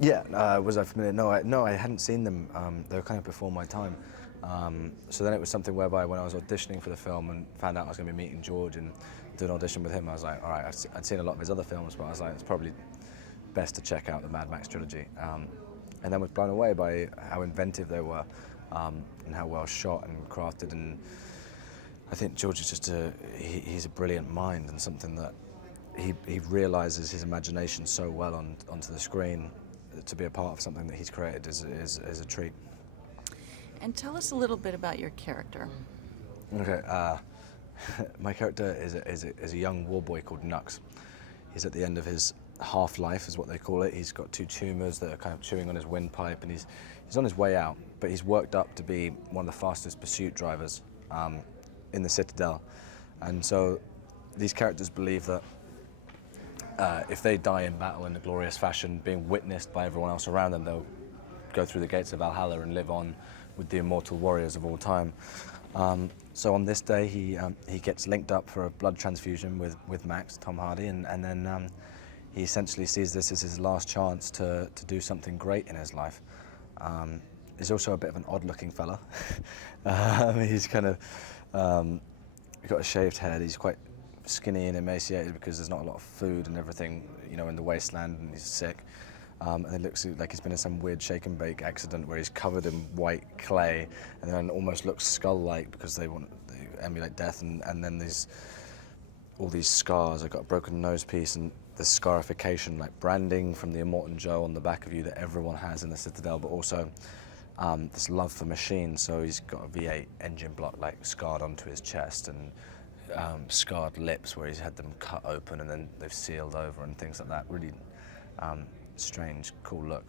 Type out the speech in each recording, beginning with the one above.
Yeah, was I familiar? No, I hadn't seen them. They were kind of before my time. So then it was something whereby when I was auditioning for the film and found out I was going to be meeting George and do an audition with him, I was like, all right, I'd seen a lot of his other films, but I was like, it's probably best to check out the Mad Max trilogy. And then was blown away by how inventive they were and how well shot and crafted. And I think George is just he's a brilliant mind, and something that he realizes his imagination so well onto the screen. To be a part of something that he's created is a treat. And tell us a little bit about your character. Okay, my character is a young war boy called Nux. He's at the end of his half-life, is what they call it. He's got 2 tumors that are kind of chewing on his windpipe, and he's on his way out, but he's worked up to be one of the fastest pursuit drivers in the Citadel. And so these characters believe that if they die in battle in a glorious fashion, being witnessed by everyone else around them, they'll go through the gates of Valhalla and live on with the immortal warriors of all time. So on this day, he gets linked up for a blood transfusion with Max, Tom Hardy, and then he essentially sees this as his last chance to do something great in his life. He's also a bit of an odd-looking fella. He's kind of got a shaved head. He's quite skinny and emaciated because there's not a lot of food and everything, you know, in the wasteland, and he's sick. And it looks like he's been in some weird shake and bake accident where he's covered in white clay and then almost looks skull-like because they emulate death. And then there's all these scars. I've got a broken nose piece and the scarification, like branding from the Immortan Joe on the back of you that everyone has in the Citadel, but also this love for machines. So he's got a V8 engine block like scarred onto his chest, and scarred lips where he's had them cut open and then they've sealed over and things like that. Really strange, cool look.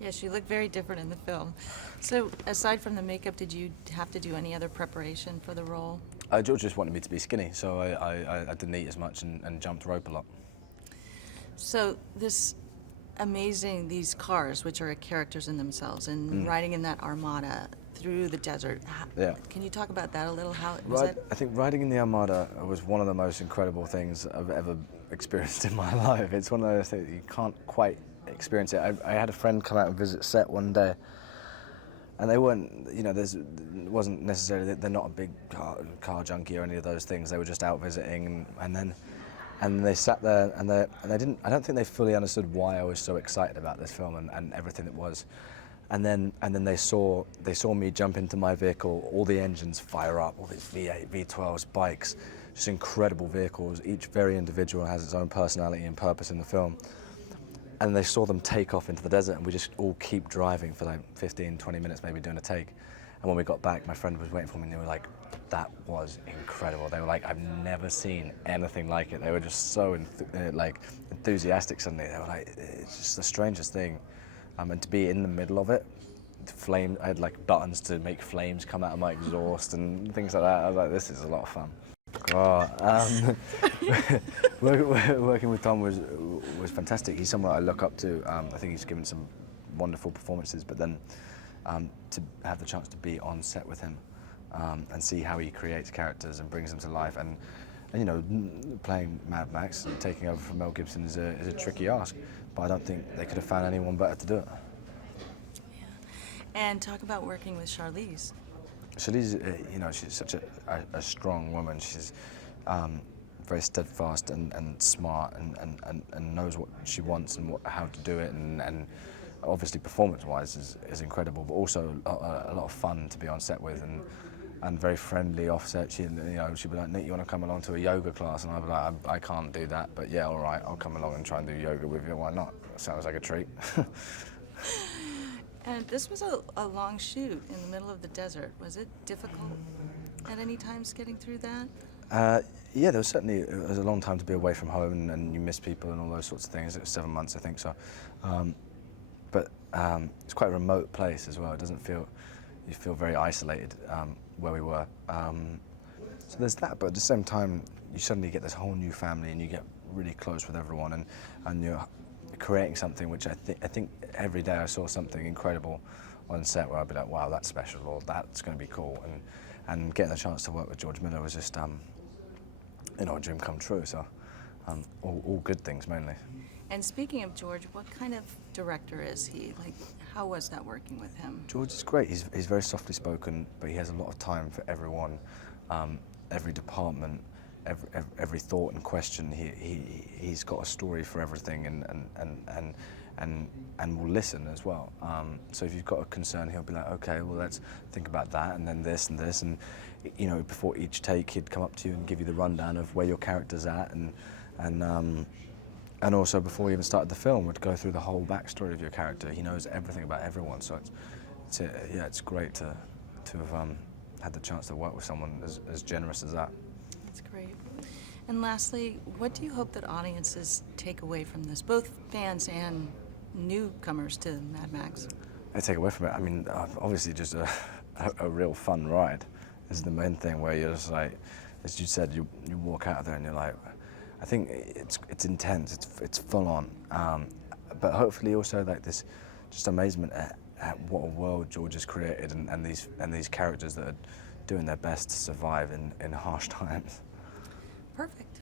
Yes, you look very different in the film. So aside from the makeup, did you have to do any other preparation for the role? George just wanted me to be skinny, so I didn't eat as much and jumped rope a lot. So these cars, which are characters in themselves, and riding in that armada through the desert. Yeah. Can you talk about that a little? How was I think riding in the Armada was one of the most incredible things I've ever experienced in my life. It's one of those things you can't quite experience it. I had a friend come out and visit set one day, and they weren't, you know, wasn't necessarily, they're not a big car junkie or any of those things. They were just out visiting, and they sat there and they didn't. I don't think they fully understood why I was so excited about this film and everything it was. And then they saw me jump into my vehicle, all the engines fire up, all these V8, V12s, bikes, just incredible vehicles, each very individual, has its own personality and purpose in the film. And they saw them take off into the desert, and we just all keep driving for like 15, 20 minutes, maybe doing a take. And when we got back, my friend was waiting for me, and they were like, that was incredible. They were like, I've never seen anything like it. They were just so enthusiastic suddenly. They were like, it's just the strangest thing. And to be in the middle of it, I had like buttons to make flames come out of my exhaust and things like that. I was like, this is a lot of fun. Working with Tom was fantastic. He's someone I look up to. I think he's given some wonderful performances, but then to have the chance to be on set with him and see how he creates characters and brings them to life, and you know, playing Mad Max and taking over from Mel Gibson is a tricky ask, but I don't think they could have found anyone better to do it. Yeah. And talk about working with Charlize. Charlize, you know, she's such a strong woman. She's very steadfast and smart and knows what she wants and how to do it, and obviously performance-wise is incredible, but also a lot of fun to be on set with, and very friendly offset. She'd be like, Nick, you want to come along to a yoga class? And I'd be like, I can't do that, but yeah, all right, I'll come along and try and do yoga with you. Why not? Sounds like a treat. And this was a long shoot in the middle of the desert. Was it difficult at any times getting through that? Yeah, there was certainly, it was a long time to be away from home, and you miss people and all those sorts of things. It was 7 months, I think, so. But it's quite a remote place as well. It doesn't feel, you feel very isolated where we were. So there's that, but at the same time, you suddenly get this whole new family and you get really close with everyone, and you're creating something which I think every day I saw something incredible on set where I'd be like, wow, that's special, or that's going to be cool. And getting the chance to work with George Miller was just, you know, a dream come true. So all good things mainly. And speaking of George, what kind of director is he? Like, how was that working with him? George is great. He's very softly spoken, but he has a lot of time for everyone, every department, every thought and question. He's got a story for everything, and will listen as well. So if you've got a concern, he'll be like, okay, well, let's think about that, and then this and this, and you know, before each take, he'd come up to you and give you the rundown of where your character's at, and also before we even started the film, would go through the whole backstory of your character. He knows everything about everyone, so it's great to have had the chance to work with someone as generous as that. That's great. And lastly, what do you hope that audiences take away from this, both fans and newcomers to Mad Max? I take away from it, I mean, obviously just a real fun ride is the main thing, where you're just like, as you said, you walk out of there and you're like, I think it's intense, it's full on, but hopefully also like this just amazement at what a world George has created, and these characters that are doing their best to survive in harsh times. Perfect.